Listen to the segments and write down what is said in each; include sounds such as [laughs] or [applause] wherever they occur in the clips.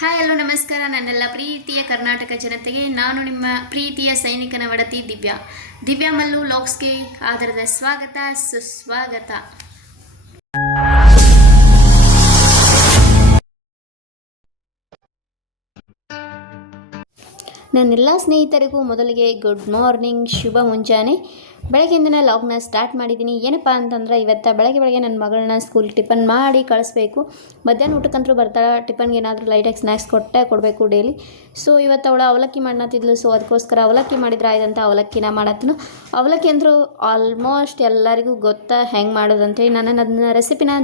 Hi hello ನಮಸ್ಕಾರ. ನನ್ನೆಲ್ಲ ಪ್ರೀತಿಯ ಕರ್ನಾಟಕ ಜನತೆಗೆ ನಾನು ನಿಮ್ಮ ಪ್ರೀತಿಯ ಸೈನಿಕನ ಒಡತಿ ದಿವ್ಯಾ. ದಿವ್ಯಾ ಮಲ್ಲು ಲೋಕ್ಸ್ಗೆ ಆಧಾರದ ಸ್ವಾಗತ, ಸುಸ್ವಾಗತ. ನನ್ನೆಲ್ಲ ಸ್ನೇಹಿತರಿಗೂ ಮೊದಲಿಗೆ ಗುಡ್ ಮಾರ್ನಿಂಗ್ ಶುಭ ಮುಂಜಾನೆ. ಬೆಳಗ್ಗೆಯಿಂದ ಲಾಗ್ನ ಸ್ಟಾರ್ಟ್ ಮಾಡಿದ್ದೀನಿ ಏನಪ್ಪ ಅಂತಂದ್ರೆ ಇವತ್ತು ಬೆಳಗ್ಗೆ ಬೆಳಗ್ಗೆ ನನ್ನ ಮಗಳನ್ನ ಸ್ಕೂಲ್ ಟಿಫನ್ ಮಾಡಿ ಕಳಿಸ್ಬೇಕು. ಮಧ್ಯಾಹ್ನ ಊಟಕ್ಕಂತರೂ ಬರ್ತಾಳೆ ಟಿಫನ್ಗೆ ಏನಾದರೂ ಲೈಟಾಗಿ ಸ್ನ್ಯಾಕ್ಸ್ ಕೊಟ್ಟೆ ಕೊಡಬೇಕು ಡೈಲಿ ಸೊ ಇವತ್ತು ಅವಳು ಅವಲಕ್ಕಿ ಮಾಡ್ನತ್ತಿದ್ಲು ಸೊ ಅದಕ್ಕೋಸ್ಕರ ಅವಲಕ್ಕಿ ಮಾಡಿದ್ರೆ ಆಯ್ತಂತ ಅವಲಕ್ಕಿನ ಮಾಡತ್ತನು. ಅವಲಕ್ಕಿ ಅಂದರೂ ಆಲ್ಮೋಸ್ಟ್ ಎಲ್ಲರಿಗೂ ಗೊತ್ತಾ ಹೆಂಗೆ ಮಾಡೋದಂತೇಳಿ ನಾನು ಅದನ್ನ ರೆಸಿಪಿನ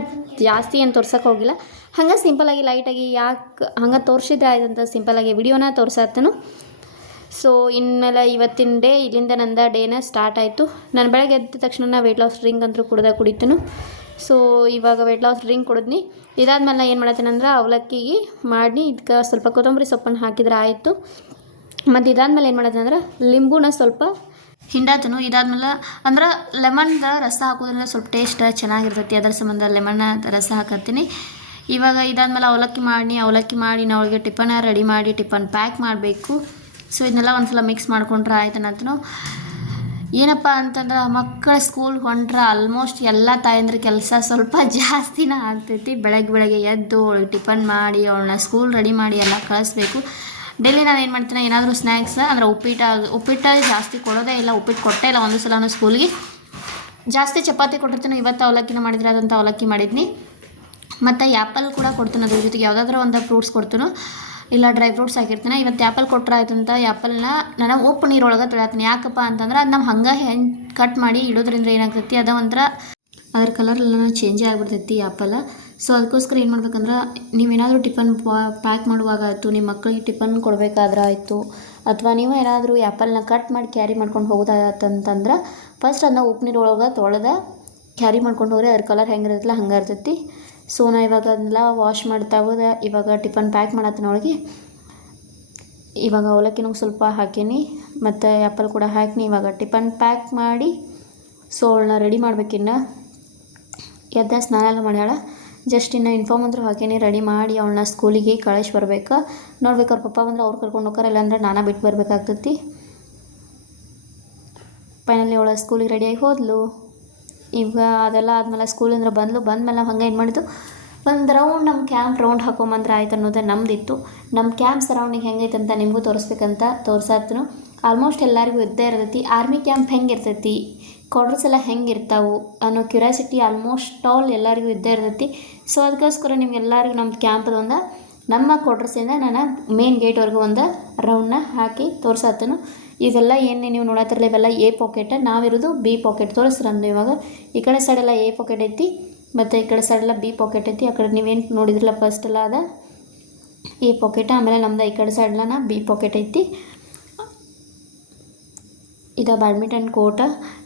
ಜಾಸ್ತಿ ಏನು ತೋರ್ಸೋಕೆ ಹೋಗಿಲ್ಲ. ಹಂಗೆ ಸಿಂಪಲಾಗಿ ಲೈಟಾಗಿ ಯಾಕೆ ಹಂಗೆ ತೋರಿಸಿದ್ರೆ ಆಯ್ತಂತ ಸಿಂಪಲಾಗಿ ವಿಡಿಯೋನ ತೋರ್ಸತ್ತನು. ಸೊ ಇನ್ಮೇಲೆ ಇವತ್ತಿನ ಡೇ ಇಲ್ಲಿಂದ ನಂದ ಡೇನ ಸ್ಟಾರ್ಟ್ ಆಯಿತು. ನಾನು ಬೆಳಗ್ಗೆ ಎದ್ದ ತಕ್ಷಣ ವೆಯ್ಟ್ ಲಾಸ್ ಡ್ರಿಂಕ್ ಅಂತೂ ಕುಡ್ದ ಕುಡಿತನು. ಸೊ ಇವಾಗ ವೆಯ್ಟ್ ಲಾಸ್ ಡ್ರಿಂಕ್ ಕುಡಿದ್ನಿ. ಇದಾದ್ಮೇಲೆ ಏನು ಅಂದ್ರೆ ಅವಲಕ್ಕಿಗೆ ಮಾಡಿ ಇದಕ್ಕೆ ಸ್ವಲ್ಪ ಕೊತ್ತಂಬರಿ ಸೊಪ್ಪನ್ನು ಹಾಕಿದ್ರೆ ಆಯಿತು. ಮತ್ತು ಇದಾದ್ಮೇಲೆ ಏನು ಮಾಡತ್ತಂದ್ರೆ ಲಿಂಬುನ ಸ್ವಲ್ಪ ಹಿಂಡಾತನು. ಇದಾದ್ಮೇಲೆ ಅಂದ್ರೆ ಲೆಮನ್ದ ರಸ ಹಾಕೋದ್ರಿಂದ ಸ್ವಲ್ಪ ಟೇಸ್ಟ್ ಚೆನ್ನಾಗಿರ್ತೈತಿ. ಅದರ ಸಂಬಂಧ ಲೆಮನ್ನ ರಸ ಹಾಕತ್ತೀನಿ. ಇವಾಗ ಇದಾದ್ಮೇಲೆ ಅವಲಕ್ಕಿ ಮಾಡಿ ಅವಲಕ್ಕಿ ಮಾಡಿ ನಾವು ಅವಳಿಗೆ ಟಿಫನ್ ರೆಡಿ ಮಾಡಿ, ಟಿಫನ್ ಪ್ಯಾಕ್ ಮಾಡಬೇಕು. ಸೊ ಇದನ್ನೆಲ್ಲ ಒಂದ್ಸಲ ಮಿಕ್ಸ್ ಮಾಡ್ಕೊಂಡ್ರೆ ಆಯ್ತನಂತನು. ಏನಪ್ಪ ಅಂತಂದ್ರೆ, ಮಕ್ಕಳ ಸ್ಕೂಲ್ ಹೊಂಟ್ರೆ ಆಲ್ಮೋಸ್ಟ್ ಎಲ್ಲ ತಾಯಂದ್ರ ಕೆಲಸ ಸ್ವಲ್ಪ [laughs] ಜಾಸ್ತಿನೇ ಆಗ್ತೈತಿ. ಬೆಳಗ್ಗೆ ಬೆಳಗ್ಗೆ ಎದ್ದು ಅವಳಿಗೆ ಟಿಫನ್ ಮಾಡಿ, ಅವಳನ್ನ ಸ್ಕೂಲ್ ರೆಡಿ ಮಾಡಿ ಎಲ್ಲ ಕಳಿಸ್ಬೇಕು. ಡೈಲಿ ನಾನು ಏನು ಮಾಡ್ತೀನಿ, ಏನಾದರೂ ಸ್ನ್ಯಾಕ್ಸ್ ಅಂದರೆ ಉಪ್ಪಿಟ್ಟು ಉಪ್ಪಿಟ್ಟು ಜಾಸ್ತಿ ಕೊಡೋದೇ ಇಲ್ಲ, ಉಪ್ಪಿಟ್ಟು ಕೊಟ್ಟೇ ಇಲ್ಲ ಒಂದು ಸಲನೂ ಸ್ಕೂಲ್ಗೆ ಜಾಸ್ತಿ ಚಪಾತಿ ಕೊಟ್ಟಿರ್ತೀನಿ, ಇವತ್ತು ಅವಲಕ್ಕಿನ ಮಾಡಿದ್ರೆ ಅದಂತ ಅವಲಕ್ಕಿ ಮಾಡಿದ್ನಿ. ಮತ್ತು ಆ್ಯಪಲ್ ಕೂಡ ಕೊಡ್ತೀನಿ, ಅದ್ರ ಜೊತೆಗೆ ಯಾವುದಾದ್ರೂ ಒಂದು ಫ್ರೂಟ್ಸ್ ಕೊಡ್ತೀನಿ. ಇಲ್ಲ ಡ್ರೈ ಫ್ರೂಟ್ಸ್ ಹಾಕಿರ್ತೀನಿ. ಇವತ್ತು ಆ್ಯಪಲ್ ಕೊಟ್ಟರೆ ಆಯ್ತಂತ ಆ್ಯಪಲ್ನ ನಾನು ಉಪ್ಪು ನೀರೊಳಗೆ ತೊಳ್ಯಾತೀನಿ ಯಾಕಪ್ಪ ಅಂತಂದ್ರೆ ಅದು ನಾವು ಹಂಗೆ ಹೆಂಗೆ ಕಟ್ ಮಾಡಿ ಇಡೋದ್ರಿಂದ ಏನಾಗ್ತೈತಿ? ಅದ ಒಂಥರ ಅದ್ರ ಕಲರ್ ಎಲ್ಲ ಚೇಂಜ್ ಆಗಿಬಿಡ್ತೈತಿ ಆ್ಯಪಲ್ ಸೊ ಅದಕ್ಕೋಸ್ಕರ ಏನು ಮಾಡ್ಬೇಕಂದ್ರೆ ನೀವೇನಾದರೂ ಟಿಫನ್ ಪ್ಯಾಕ್ ಮಾಡುವಾಗ ಆಯಿತು ನಿಮ್ಮ ಮಕ್ಕಳಿಗೆ ಟಿಫನ್ ಕೊಡಬೇಕಾದ್ರೆ ಆಯಿತು, ಅಥವಾ ನೀವು ಏನಾದರೂ ಆ್ಯಪಲ್ನ ಕಟ್ ಮಾಡಿ ಕ್ಯಾರಿ ಮಾಡ್ಕೊಂಡು ಹೋಗೋದಾಯ್ತಂತಂದ್ರೆ ಫಸ್ಟ್ ಅದನ್ನ ಉಪ್ಪು ನೀರೊಳಗೆ ತೊಳೆದ ಕ್ಯಾರಿ ಮಾಡ್ಕೊಂಡು ಹೋಗ್ರಿ ಅದ್ರ ಕಲರ್ ಹೆಂಗಿರತ್ತಲ್ಲ ಹಂಗೆ ಇರ್ತೈತಿ. ಸೊ ನಾ ಇವಾಗ ಅದನ್ನೆಲ್ಲ ವಾಶ್ ಮಾಡ್ತಾ ಹೋದೆ, ಇವಾಗ ಟಿಫನ್ ಪ್ಯಾಕ್ ಮಾಡತ್ತಿನ ಒಳಗೆ ಇವಾಗ ಅವಲಕ್ಕಿನೂ ಸ್ವಲ್ಪ ಹಾಕೀನಿ, ಮತ್ತು ಆ್ಯಪಲ್ ಕೂಡ ಹಾಕಿನಿ. ಇವಾಗ ಟಿಫನ್ ಪ್ಯಾಕ್ ಮಾಡಿ ಸೊ ಅವಳನ್ನ ರೆಡಿ ಮಾಡ್ಬೇಕಿನ್ನ. ಎದ್ದ ಸ್ನಾನ ಎಲ್ಲ ಮಾಡ್ಯಾಳ. ಜಸ್ಟ್ ಇನ್ನು ಇನ್ಫಾರ್ಮ್ ಅಂದರೂ ಹಾಕೀನಿ ರೆಡಿ ಮಾಡಿ ಅವಳನ್ನ ಸ್ಕೂಲಿಗೆ ಕಳಿಸಿ ಬರ್ಬೇಕು. ನೋಡ್ಬೇಕು ಅವ್ರ ಪಪ್ಪ ಬಂದ್ರೆ ಅವ್ರು ಕರ್ಕೊಂಡು ಹೋಗ್ತಾರೆ, ಇಲ್ಲಾಂದ್ರೆ ನಾನೇ ಬಿಟ್ಟು ಬರಬೇಕಾಗ್ತೈತಿ. ಫೈನಲಿ ಅವಳ ಸ್ಕೂಲಿಗೆ ರೆಡಿಯಾಗಿ ಹೋದ್ಲು. ಈಗ ಅದೆಲ್ಲ ಆದಮೇಲೆ ಸ್ಕೂಲಿಂದ ಬಂದ್ಲು. ಬಂದಮೇಲೆ ಹಂಗೆ ಏನು ಮಾಡಿದ್ದು? ಒಂದು ರೌಂಡ್ ನಮ್ಮ ಕ್ಯಾಂಪ್ ರೌಂಡ್ ಹಾಕೊಂಬಂದ್ರೆ ಆಯ್ತು ಅನ್ನೋದೇ ನಮ್ಮದಿತ್ತು ನಮ್ಮ ಕ್ಯಾಂಪ್ ಸರೌಂಡಿಂಗ್ ಹೆಂಗೈತೆ ಅಂತ ನಿಮಗೂ ತೋರಿಸ್ಬೇಕಂತ ತೋರ್ಸಾತ್ನು. ಆಲ್ಮೋಸ್ಟ್ ಎಲ್ಲರಿಗೂ ಇದ್ದೇ ಇರ್ತೈತಿ. ಆರ್ಮಿ ಕ್ಯಾಂಪ್ ಹೆಂಗೆ ಇರ್ತೈತಿ? ಕ್ವಾರ್ಟರ್ಸ್ ಎಲ್ಲ ಹೆಂಗೆ ಇರ್ತಾವು? ಅನ್ನೋ ಕ್ಯೂರಿಯಾಸಿಟಿ ಆಲ್ಮೋಸ್ಟ್ ಆಲ್ ಎಲ್ಲರಿಗೂ ಇದ್ದೇ ಇರ್ತೈತಿ. ಸೊ ಅದಕ್ಕೋಸ್ಕರ ನಿಮ್ಗೆಲ್ಲರಿಗೂ ನಮ್ಮ ಕ್ಯಾಂಪದ ಒಂದು ನಮ್ಮ ಕ್ವಾರ್ಟರ್ಸಿಂದ ನಾನು ಮೇನ್ ಗೇಟ್ವರೆಗೂ ಒಂದು ರೌಂಡ್ನ ಹಾಕಿ ತೋರಿಸತ್ತನು ಇದೆಲ್ಲ ಏನು ನೀವು ನೋಡತ್ತಿರಲ್ಲ ಇವೆಲ್ಲ ಎ ಪಾಕೆಟ್ ನಾವಿರೋದು ಬಿ ಪಾಕೆಟ್ ತೋರಿಸ್ರಂದು ಇವಾಗ. ಈ ಕಡೆ ಸೈಡೆಲ್ಲ ಎ ಪಾಕೆಟ್ ಐತಿ, ಮತ್ತು ಈ ಕಡೆ ಸೈಡೆಲ್ಲ ಬಿ ಪಾಕೆಟ್ ಐತಿ. ಆ ಕಡೆ ನೀವೇನು ನೋಡಿದ್ರಲ್ಲ ಫಸ್ಟೆಲ್ಲ ಅದ. ಎ ಪಾಕೆಟ್ ಆಮೇಲೆ ನಮ್ದು ಈ ಕಡೆ ಸೈಡ್ಲನ ಬಿ ಪಾಕೆಟ್ ಐತಿ. ಇದು ಬ್ಯಾಡ್ಮಿಂಟನ್ ಕೋರ್ಟ್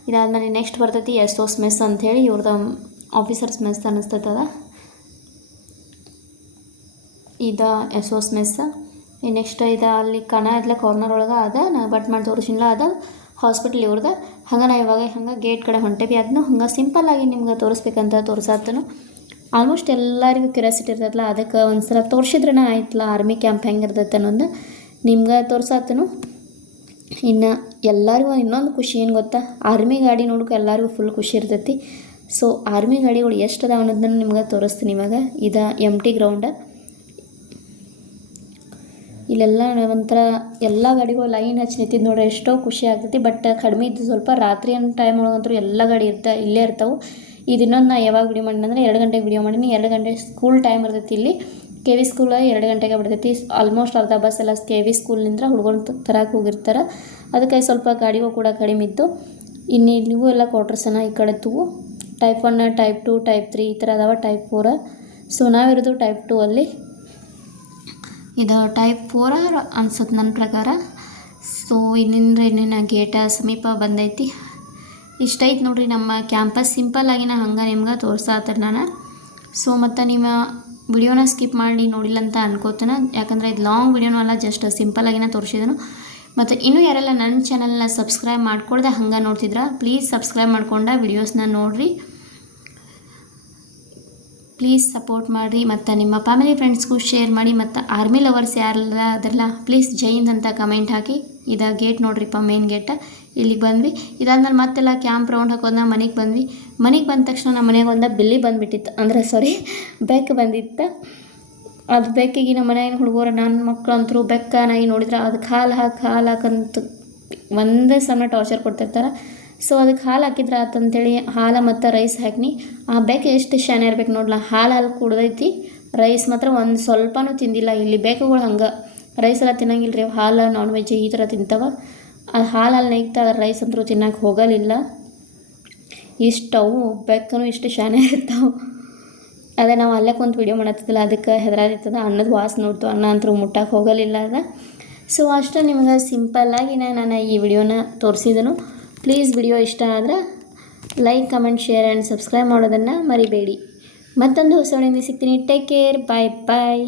ಇದಾದ್ಮೇಲೆ ನೆಕ್ಸ್ಟ್ ಬರ್ತೈತಿ ಎಸ್ ಓಸ್ ಮೆಸ್ ಅಂಥೇಳಿ ಇವ್ರದ್ದು ಆಫೀಸರ್ಸ್ ಮೆಸ್ ಅನ್ನಿಸ್ತೈತದ ಇದು ಎಸೋಸ್ ಮೆಸ್ ನೆಕ್ಸ್ಟ್ ಇದು ಅಲ್ಲಿ ಕಣ ಇದ್ಲ ಕಾರ್ನರ್ ಒಳಗೆ ಅದ, ನಾ ಬಟ್ ಮಾಡಿ ತೋರಿಸಿಲ್ಲ ಅದ ಹಾಸ್ಪಿಟ್ಲ್ ಇವ್ರದ್ದು ಹಂಗೆ ನಾ ಇವಾಗ ಹಂಗೆ ಗೇಟ್ ಕಡೆ ಹೊಂಟೇವಿ ಅದನ್ನು ಹಂಗೆ ಸಿಂಪಲ್ಲಾಗಿ ನಿಮ್ಗೆ ತೋರಿಸ್ಬೇಕಂತ ತೋರಿಸತ್ತನು ಆಲ್ಮೋಸ್ಟ್ ಎಲ್ಲರಿಗೂ ಕ್ಯೂರಿಯಾಸಿಟಿ ಇರ್ತದಲ್ಲ ಅದಕ್ಕೆ ಒಂದು ಸಲ ನಾ ಆಯ್ತಲ್ಲ ಆರ್ಮಿ ಕ್ಯಾಂಪ್ ಹೆಂಗೆ ಇರ್ತೈತೆ ಅನ್ನೋದು ನಿಮ್ಗೆ ತೋರಿಸತ್ತನು ಇನ್ನು ಎಲ್ಲರಿಗೂ ಇನ್ನೊಂದು ಖುಷಿ ಏನು ಗೊತ್ತಾ? ಆರ್ಮಿ ಗಾಡಿ ನೋಡೋಕೆ ಎಲ್ಲರಿಗೂ ಫುಲ್ ಖುಷಿ ಇರ್ತೈತಿ. ಸೊ ಆರ್ಮಿ ಗಾಡಿಗಳು ಎಷ್ಟು ಅದಾವ ಅನ್ನೋದನ್ನು ನಿಮ್ಗೆ ತೋರಿಸ್ತೀನಿ ಇವಾಗ. ಇದು ಎಂ ಟಿ ಗ್ರೌಂಡ ಇಲ್ಲೆಲ್ಲ ಒಂಥರ ಎಲ್ಲ ಗಾಡಿಗೂ ಲೈನ್ ಹಚ್ಚಿ ನಿಂತಿದ್ದು ನೋಡ್ರಿ ಎಷ್ಟೋ ಖುಷಿ ಆಗ್ತೈತಿ. ಬಟ್ ಕಡಿಮೆ ಇದ್ದು ಸ್ವಲ್ಪ ರಾತ್ರಿ ಟೈಮ್ ಒಳಗಂತೂ ಎಲ್ಲ ಗಾಡಿ ಇರ್ತಾ, ಇಲ್ಲೇ ಇರ್ತಾವೆ. ಇದು ಇನ್ನೊಂದು ನಾ ಯಾವಾಗ ವಿಡಿಯೋ ಮಾಡಿನಿ ಅಂದರೆ ಎರಡು ಗಂಟೆಗೆ ವಿಡಿಯೋ ಮಾಡೀನಿ. ಎರಡು ಗಂಟೆ ಸ್ಕೂಲ್ ಟೈಮ್ ಇರ್ತೈತಿ ಇಲ್ಲಿ. ಕೆ ವಿ ಸ್ಕೂಲ ಎರಡು ಗಂಟೆಗೆ ಬಿಡ್ತೈತಿ. ಆಲ್ಮೋಸ್ಟ್ ಅರ್ಧ ಬಸ್ ಎಲ್ಲ ಕೆ ವಿ ಸ್ಕೂಲ್ನಿಂದ ಹುಡುಗರು ತರಕ್ಕೆ ಹೋಗಿರ್ತಾರೆ. ಅದಕ್ಕೆ ಸ್ವಲ್ಪ ಗಾಡಿಗೂ ಕೂಡ ಕಡಿಮೆ ಇತ್ತು. ಇನ್ನು ಇಲ್ಲಿಗೂ ಎಲ್ಲ ಕ್ವಾರ್ಟರ್ಸನ್ನ ಈ ಕಡೆ ತೂವು type one type two type three ಈ ಥರ ಅದಾವ ಟೈಪ್ ಫೋರ ಸೊ ನಾವಿರೋದು ಟೈಪ್ ಟೂ ಅಲ್ಲಿ. ಇದು ಟೈಪ್ ಫೋರ ಅನ್ಸುತ್ತೆ ನನ್ನ ಪ್ರಕಾರ. ಸೊ ಇನ್ನಿಂದ ಇನ್ನೇನು ಗೇಟ ಸಮೀಪ ಬಂದೈತಿ. ಇಷ್ಟೈತೆ ನೋಡ್ರಿ ನಮ್ಮ ಕ್ಯಾಂಪಸ್ ಸಿಂಪಲ್ಲಾಗಿನ ಹಂಗೆ ನಿಮ್ಗೆ ತೋರಿಸ್ತಾ ನಾನು. ಸೊ ಮತ್ತು ನಿಮ್ಮ ವಿಡಿಯೋನ ಸ್ಕಿಪ್ ಮಾಡಿ ನೋಡಿಲ್ಲ ಅಂತ ಅನ್ಕೋತಾನೆ. ಯಾಕಂದರೆ ಇದು ಲಾಂಗ್ ವಿಡಿಯೋನೂ ಅಲ್ಲ ಜಸ್ಟ್ ಸಿಂಪಲ್ಲಾಗಿನ ತೋರಿಸಿದನು. ಮತ್ತು ಇನ್ನೂ ಯಾರೆಲ್ಲ ನನ್ನ ಚಾನಲ್ನ ಸಬ್ಸ್ಕ್ರೈಬ್ ಮಾಡ್ಕೊಳ್ದೆ ಹಂಗೆ ನೋಡ್ತಿದ್ರ ಪ್ಲೀಸ್ ಸಬ್ಸ್ಕ್ರೈಬ್ ಮಾಡ್ಕೊಂಡ ವಿಡಿಯೋಸ್ನ ನೋಡಿರಿ. ಪ್ಲೀಸ್ ಸಪೋರ್ಟ್ ಮಾಡಿರಿ ಮತ್ತು ನಿಮ್ಮ ಫ್ಯಾಮಿಲಿ ಫ್ರೆಂಡ್ಸ್ಗೂ ಶೇರ್ ಮಾಡಿ ಮತ್ತು ಆರ್ಮಿ ಲವರ್ಸ್ ಯಾರಲ್ಲ ಅದರಲ್ಲ ಪ್ಲೀಸ್ ಜೈನ್ ಅಂತ ಕಮೆಂಟ್ ಹಾಕಿ. ಇದು ಗೇಟ್ ನೋಡ್ರಿಪ್ಪ ಮೇನ್ ಗೇಟ ಇಲ್ಲಿಗೆ ಬಂದ್ವಿ. ಇದಾದ್ಮೇಲೆ ಮತ್ತೆಲ್ಲ ಕ್ಯಾಂಪ್ ರೌಂಡ್ ಹಾಕೋದನ್ನ ಮನೆಗೆ ಬಂದ್ವಿ. ಮನೆಗೆ ಬಂದ ತಕ್ಷಣ ನಮ್ಮ ಮನೆಗೆ ಒಂದು ಬಿಲ್ಲಿ ಬಂದುಬಿಟ್ಟಿತ್ತು. ಅಂದರೆ ಸಾರಿ ಬೆಕ್ಕು ಬಂದಿತ್ತು. ಅದು ಬೆಕ್ಕಿಗೆ ನಮ್ಮ ಮನೆಯಾಗಿನ ಹುಡುಗರು ನನ್ನ ಮಕ್ಕಳು ಅಂತರೂ ಬೆಕ್ಕ ನಾಯಿ ನೋಡಿದ್ರೆ. ಅದು ಕಾಲು ಹಾಕಿ, ಕಾಲು ಹಾಕಂತ ಒಂದೇ ಸಮಯ ಟಾರ್ಚರ್ ಕೊಡ್ತಿರ್ತಾರೆ. ಸೊ ಅದಕ್ಕೆ ಹಾಲು ಹಾಕಿದ್ರೆ ಆತಂತೇಳಿ ಹಾಲು ಮತ್ತು ರೈಸ್ ಹಾಕಿನಿ. ಆ ಬೆಕ್ಕು ಎಷ್ಟು ಶಾನೆ ಇರ್ಬೇಕು ನೋಡ್ಲ, ಹಾಲು ಹಾಲು ಕುಡ್ದೈತಿ. ರೈಸ್ ಮಾತ್ರ ಒಂದು ಸ್ವಲ್ಪನೂ ತಿಂದಿಲ್ಲ, ಇಲ್ಲಿ ಬೇಕುಗಳು ಹಂಗೆ. ರೈಸ್ ಎಲ್ಲ ತಿನ್ನಂಗಿಲ್ಲ ರೀ ಹಾಲು ನಾನ್ ವೆಜ್ ಈ ಥರ ತಿಂತಾವ. ಅದು ಹಾಲು ಹಾಲು ನೆಗ್ತಾ ರೈಸ್ ಅಂತೂ ತಿನ್ನಕ್ಕೆ ಹೋಗಲಿಲ್ಲ. ಇಷ್ಟವು ಬೆಕ್ಕನು ಇಷ್ಟು ಶಾನೆ ಇರ್ತಾವೆ. ಅದೇ ನಾವು ಅಲ್ಲೇ ಕುಂತು ವೀಡಿಯೋ ಮಾಡತ್ತಿದ್ದಿಲ್ಲ, ಅದಕ್ಕೆ ಹೆದರಾದಿತ್ತದ ಅನ್ನದ ವಾಸ ನೋಡ್ತು, ಅನ್ನ ಅಂತೂ ಮುಟ್ಟಕ್ಕೆ ಹೋಗಲಿಲ್ಲ ಅದ. ಸೊ ಅಷ್ಟೇ ನಿಮ್ಗೆ ಸಿಂಪಲ್ಲಾಗಿ ನಾನು ಈ ವಿಡಿಯೋನ ತೋರಿಸಿದನು. ಪ್ಲೀಸ್ ವಿಡಿಯೋ ಇಷ್ಟ ಆದರೆ like, comment, share and subscribe ಮಾಡೋದನ್ನು ಮರಿಬೇಡಿ. ಮತ್ತೊಂದು ಹೊಸ ಒಳಗೆ ಸಿಗ್ತೀನಿ. ಟೇಕ್ ಕೇರ್ ಬಾಯ್ ಬಾಯ್